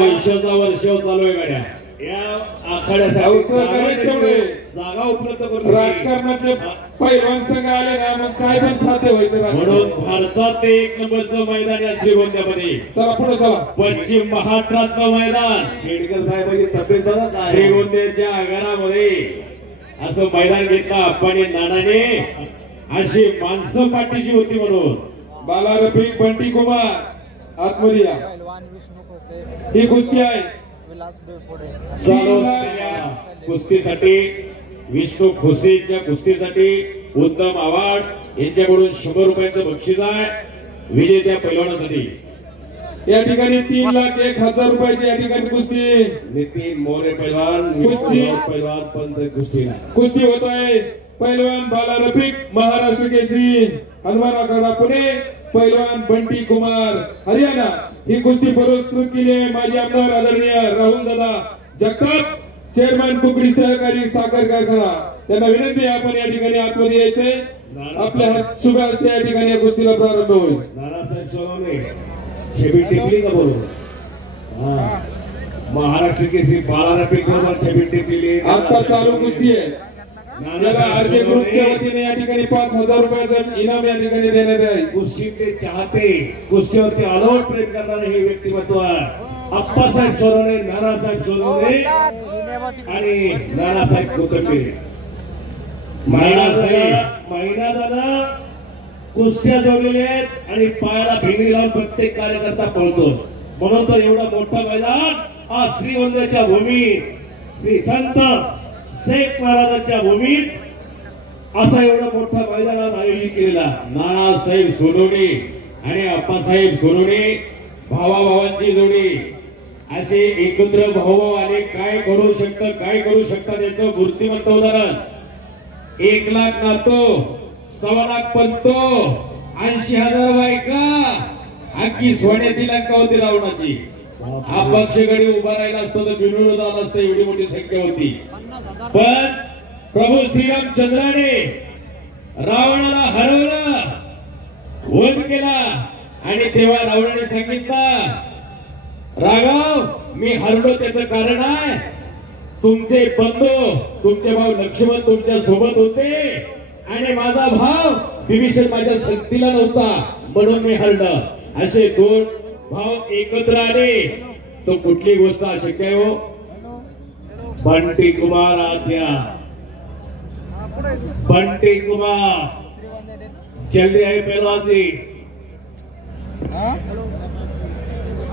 वर्षावर चालू आहे गाड्या या आखाड्यासाठी जागा उपलब्ध करून राजकारणातले पैलवान संघ आले ना मग काय पण साध्य व्हायचं म्हणून भारतात ते एक नंबरचं मैदान या श्रीगोंद्यामध्ये. चला पुढे चला. पश्चिम महाराष्ट्रातलं मैदान खेडकर साहेबांची तब्येत बघा श्रीगोंद्याच्या आगारामध्ये असं मैदान घेतलं आपण नानाने. अशी माणसं पाठीची होती म्हणून बाला रफिक बंटी कुमार आतमध्ये या. ही कुस्ती आहे कुस्तीसाठी विष्णू खोसेच्या कुस्तीसाठी उत्तम आवाड यांच्याकडून 100 रुपयांचं बक्षीस आहे विजेत्या पैलवानासाठी. या ठिकाणी 3,01,000 रुपयाची या ठिकाणी कुस्ती. नितीन मोरे पैलवान कुस्ती पैलवान पंच कुस्तीला कुस्ती होत आहे. पैलवान बाला रफिक महाराष्ट्र केसरी हनुमान आखाडा पुणे पैलवान बंटी कुमार हरियाणा. ही कुस्ती पुरस्कृत केली आहे माजी आमदार आदरणीय राहुल दादा जगताप चेअरमॅन कुकडी सहकारी साखर कारखाना. त्यांना विनंती आहे आपण या ठिकाणी आतमध्ये यायचे. आपल्या शुभ हस्ते या ठिकाणी या कुस्तीला प्रारंभ होईल. नानासाहेब सोनवणे छबी टिपली का बोलू महाराष्ट्र केसरी बाला रफिक छबी टिपलेली आता चालू कुस्ती आहे. याला आरजे ग्रुपच्या वतीने या ठिकाणी 5,000 रुपयाचं इनाम या ठिकाणी देण्यात आहे. कुस्तीचे चाहते कुस्तीवरती अलोट प्रेम करणारे हे व्यक्तिमत्व अप्पासाहेब सोनवणे नानासाहेब सोनवणे आणि नानासाहेब कोथंबीर. महिना झाला कुस्त्या जोडलेल्या आहेत आणि पायाला भिंगरी लावून प्रत्येक कार्यकर्ता पळतो. म्हणून तर एवढा मोठा मैदान आज श्रीगोंद्याच्या भूमीत श्री संत शेख महाराजांच्या भूमीत असा एवढा मोठा मैदानात आयोजित केलेला. नानासाहेब सोनवणे आणि अप्पासाहेब सोनवणे भावाभावांची जोडी असे एकत्र भाऊ आले. काय करू शकतात याचं मूर्तिमंत उदाहरण. 1 लाख नातो 1.25 लाख पंतो 80,000 बायका अख्खी सोन्याची लंका होती रावणाची. हा पक्षकडे उभा राहिला असतो तर बिनून झाला असतं. एवढी मोठी संख्या होती. पण प्रभू श्रीरामचंद्राने रावणाला हरवलं वध केला आणि तेव्हा रावणाने सांगितलं राघव मी हरलो त्याचं कारण आहे तुमचे बंधू तुमचे भाऊ लक्ष्मण तुमच्या सोबत होते आणि माझा भाव विभीषण माझ्या संगतीला नव्हता म्हणून मी हरलं. असे 2 भाव एकत्र आले तो कुठली गोष्ट अशक्य आहे हो. बंटी कुमार आद्या बंटी कुमार जल्दी आहे पहलवानजी.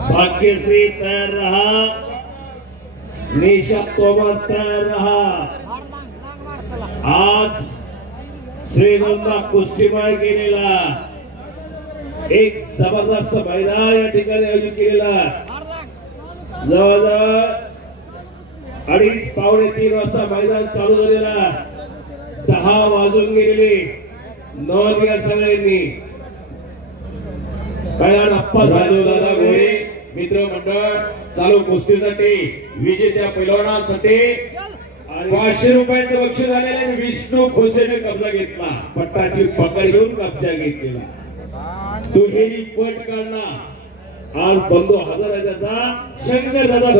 भाग्यश्री तैयार रहा. निशा तोमर तैयार रहा. आज श्रीगोंदा कुस्तीमय केलेला एक जबरदस्त मैदान या ठिकाणी आयोजित केलेला. जवळजवळ 2:30 पावणे 3 वाजता मैदान चालू झालेला. 10 वाजून गेलेले. नोंद घ्या सगळ्यांनी. दादा घोडे मित्र मंडळ चालू कुस्तीसाठी विजेत्या पैलवानासाठी 500 रुपयाचं बक्षीस झालेलं. विष्णू खोसेने कब्जा घेतला. पट्टाची पकड घेऊन कब्जा घेतलेला. दुहेरी पट काढला. आज बंधू हजर आहे त्याचा शंकर दादा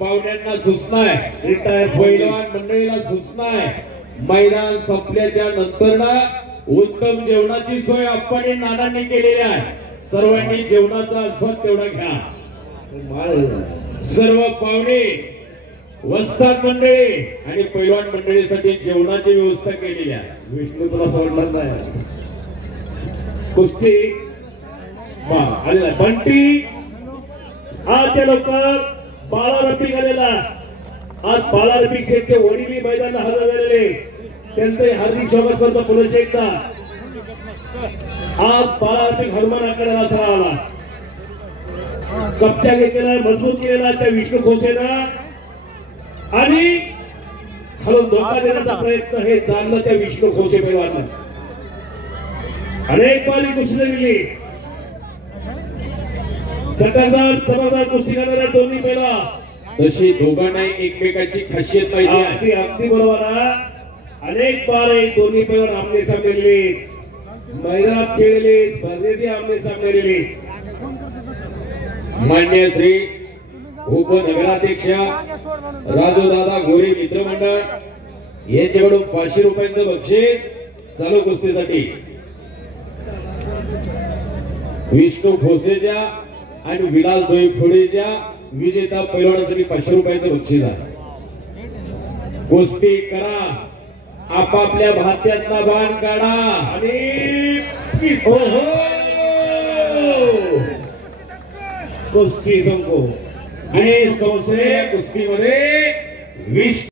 पाहुण्यांना सूचना आहे. रिटायर पैलवान मंडळीला सूचना आहे. मैदान संपल्याच्या नंतर ना उत्तम जेवणाची सोय आपण नानांनी केलेली आहे. सर्वांनी जेवणाचा आस्वाद तेवढा घ्या. सर्व पाहुणे वस्ताद मंडळी आणि पैलवान मंडळीसाठी जेवणाची व्यवस्था केलेली आहे. विष्णू तुला सोडणार नाही. कुस्ती आलेला बंटी आज त्या लवकर बाला रफिक आलेला. आज बाला रफिक शेठचे वडील मैदानात हजर झालेले त्यांचे हार्दिक स्वागत करतो. पुन्हा एकदा आज बाला रफिक हनुमान आखाड्याला असा आला. कब्जा घेतलेला मजबूत केलेला त्या विष्णू खोसेना आणि खालून धोका देण्याचा प्रयत्न हे चाललं त्या विष्णू खोसे पैलवान. अनेक बारी कुस्ती दिली. जबरदस्त कुस्ती करणाऱ्या दोन्ही पैलवान तशी दोघांना एकमेकांची खासियत माहिती आहे. अगदी बरोबर आहे. अनेक बार दोन्ही पैलवान आमने सामने मैदानात खेळले स्पर्धेत आमने सामने मान्य श्री उपनगराध्यक्ष राजूदादा गोरे मित्रमंडळ यांच्याकडून 500 रुपयांचं बक्षीस चालू कुस्तीसाठी विष्णू भोसेच्या आणि विलास डोईफोडेच्या विजेता पैलवानासाठी 500 रुपयांचं बक्षीस आहे। कुस्ती करा, आपापल्या भात्यातला बाण काढा आणि कुस्ती संपो आणि संशय कुस्तीमध्ये 20